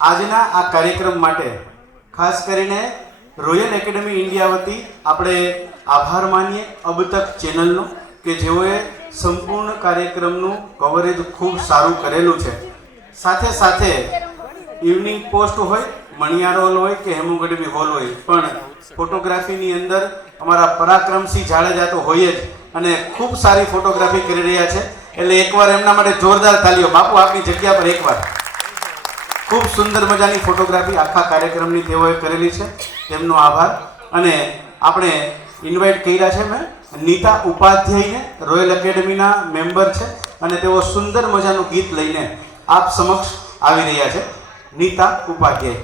આજના આ કાર્યક્રમ માટે ખાસ કરીને રોયલ એકેડમી ઇન્ડિયા વતી આપણે આભાર માનીએ અબ તક ચેનલનો કે જેઓએ સંપૂર્ણ કાર્યક્રમનું કવરેજ ખૂબ સારું કરેલું છે. સાથે સાથે ઇવનિંગ પોસ્ટ હોય, મણિયાર હોલ હોય કે હેમુ ગઢવી હોલ હોય, પણ ફોટોગ્રાફીની અંદર અમારા પરાક્રમસિંહ જાડેજા તો હોય જ અને ખૂબ સારી ફોટોગ્રાફી કરી રહ્યા છે. એટલે એકવાર એમના માટે જોરદાર તાલીઓ. બાપુ આપની જગ્યા પર એકવાર. ખૂબ સુંદર મજાની ફોટોગ્રાફી આખા કાર્યક્રમની તેઓએ કરેલી છે, તેમનો આભાર. અને આપણે ઇન્વાઇટ કર્યા છે મેં નીતા ઉપાધ્યાયને, રોયલ એકેડમીના મેમ્બર છે અને તેઓ સુંદર મજાનું ગીત લઈને આપ સમક્ષ આવી રહ્યા છે. નીતા ઉપાધ્યાય.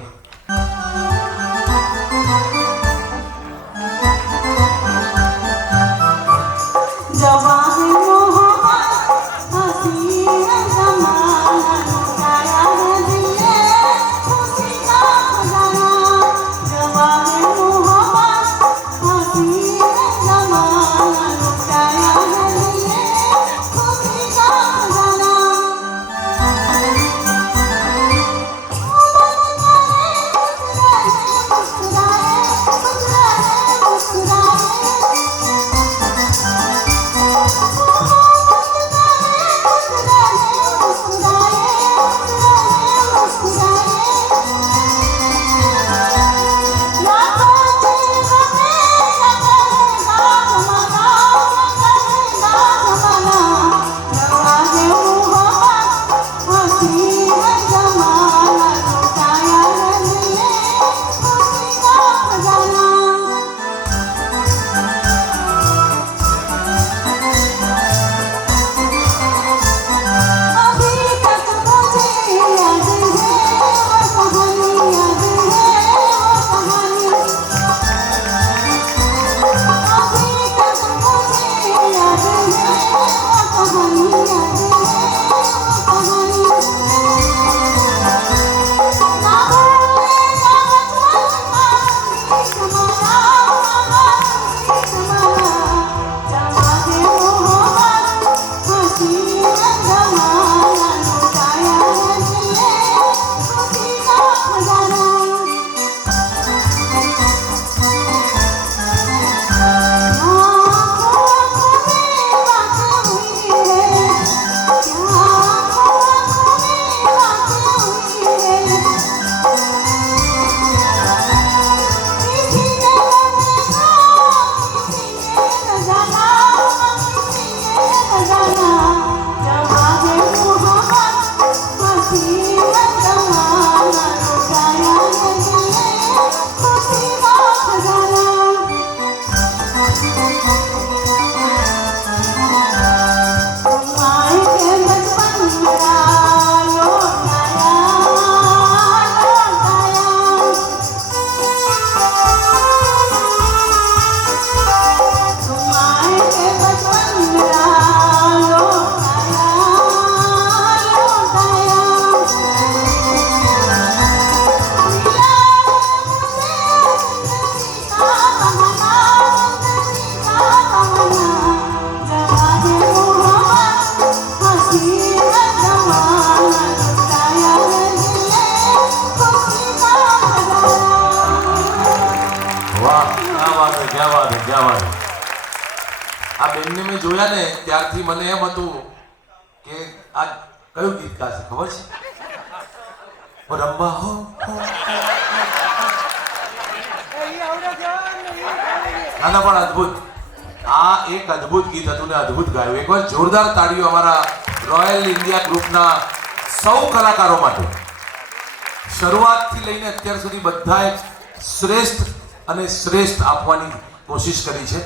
આ બેનને મેં જોયા ને ત્યારથી મને એમ હતું કે આ કયું ગીત ગાશે ખબર છે? રંબા હો ના પણ અદ્ભુત. આ એક અદ્ભુત ગીત હતું ને અદ્ભુત ગાયું. એકવાર જોરદાર તાળીઓ અમારા રોયલ ઇન્ડિયા ગ્રુપના સૌ કલાકારો માટે. શરૂઆતથી લઈને અત્યાર સુધી બધાએ શ્રેષ્ઠ અને શ્રેષ્ઠ આપવાની કોશિશ કરી છે.